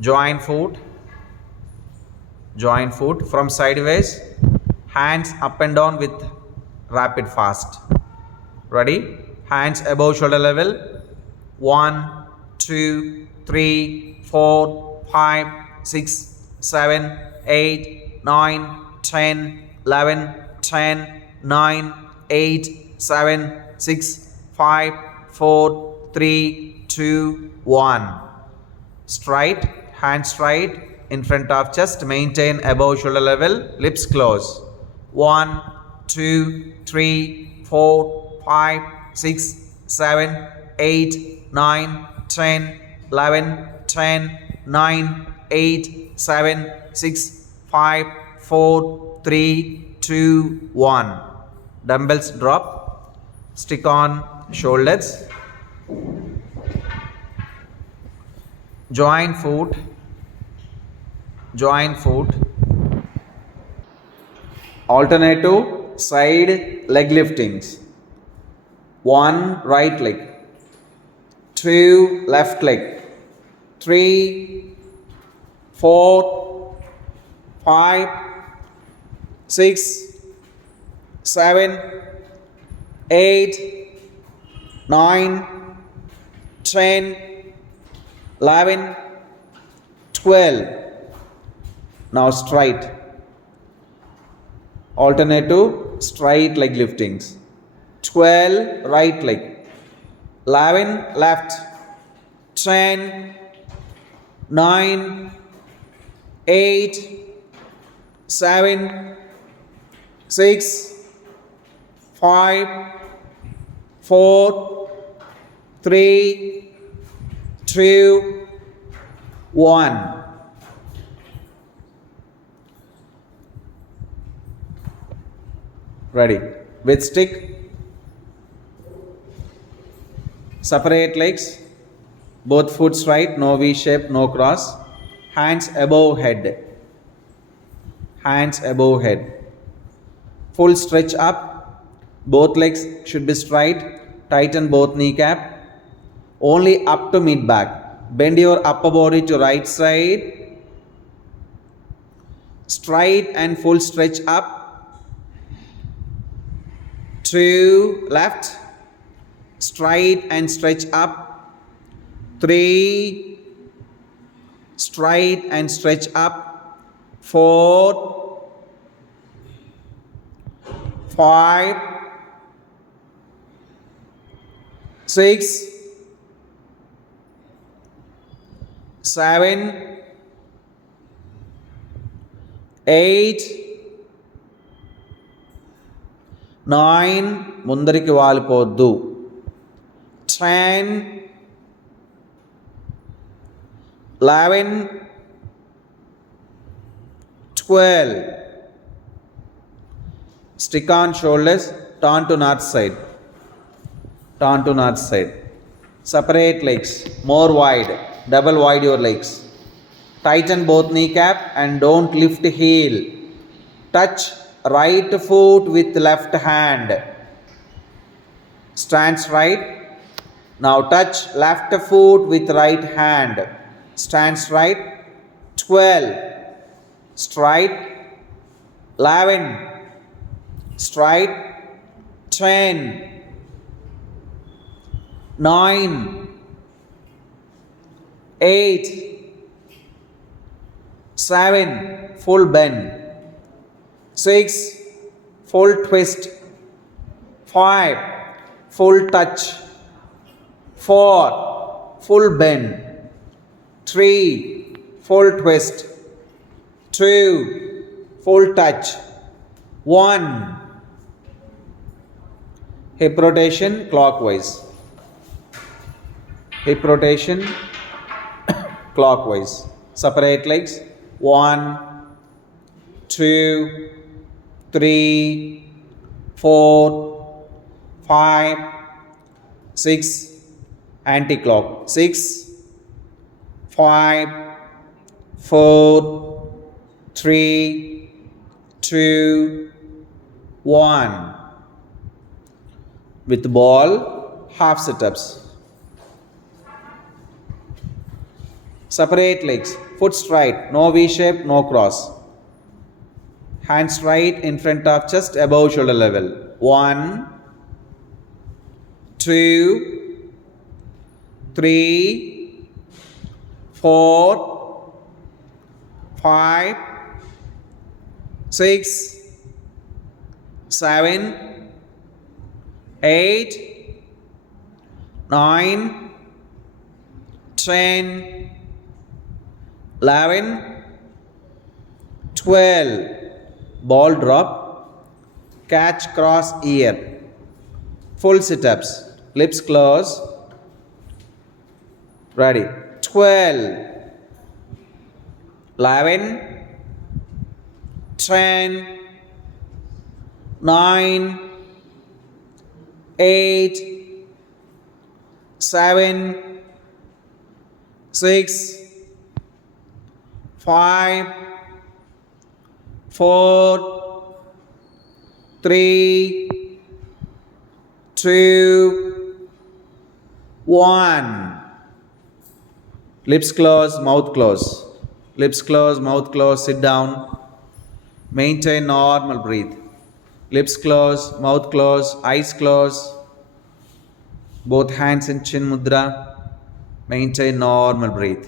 join foot from sideways, hands up and down with rapid fast. Ready? Hands above shoulder level. 1, 2, 3, 4, 5, 6, 7, 8, 9, 10, 11, 10, 9, 8, 7, 6, 5, 4, 3, 2, 1. Straight, hands straight in front of chest, maintain above shoulder level, lips close. 1, 2, 3, 4, 5, 6, 7, 8, 9, 10, 11, 10, 9, 8, 7, 6, 5, 4, 3, 2, 1. Dumbbells drop, stick on shoulders. Join foot. Alternative side leg liftings. 1 right leg, 2 left leg, 3, 4, 5, 6, 7, 8, 9, 10, 11, 12. Now straight. Alternative straight leg liftings. 12 right leg, 11 left, 10, 9, 8, 7, 6, 5, 4, 3, 2, 1. Ready? With stick. Separate legs. Both foot straight, no V shape, no cross. Hands above head. Full stretch up. Both legs should be straight. Tighten both kneecap. Only up to mid back. Bend your upper body to right side. Straight and full stretch up. 2 left. Straight and stretch up. 3. Straight and stretch up. 4. 5. 6. 7. 8. 9. ముందరికి వాలిపోద్దు. 10, 11, 12. Stick on shoulders, turn to north side. Separate legs, more wide, double wide your legs. Tighten both kneecap and don't lift heel. Touch right foot with left hand. Stand straight. Now touch left foot with right hand. Stand straight. 12. Straight. 11. Straight. 10. 9. 8. 7. Full bend. 6. Full twist. 5. Full touch. 4. Full bend. 3. Full twist. 2. Full touch. 1. Hip rotation clockwise. Separate legs. 1, 2, 3, 4, 5, 6. Anti-clock. 6, 5, 4, 3, 2, 1. With ball, half sit-ups. Separate legs. Foot straight. No V shape, no cross. Hands straight in front of chest, above shoulder level. 1, 2, 3, 4, 5, 6, 7, 8, 9, 10, 11, 12. Ball drop. Catch cross ear. Full sit-ups. Lips closed. Ready. 12, 11, 10, 9, 8, 7, 6, 5, 4, 3, 2, 1. Lips close, mouth close. Lips close, mouth close. Sit down. Maintain normal breathe. Lips close, mouth close, eyes close. Both hands in chin mudra. Maintain normal breathe.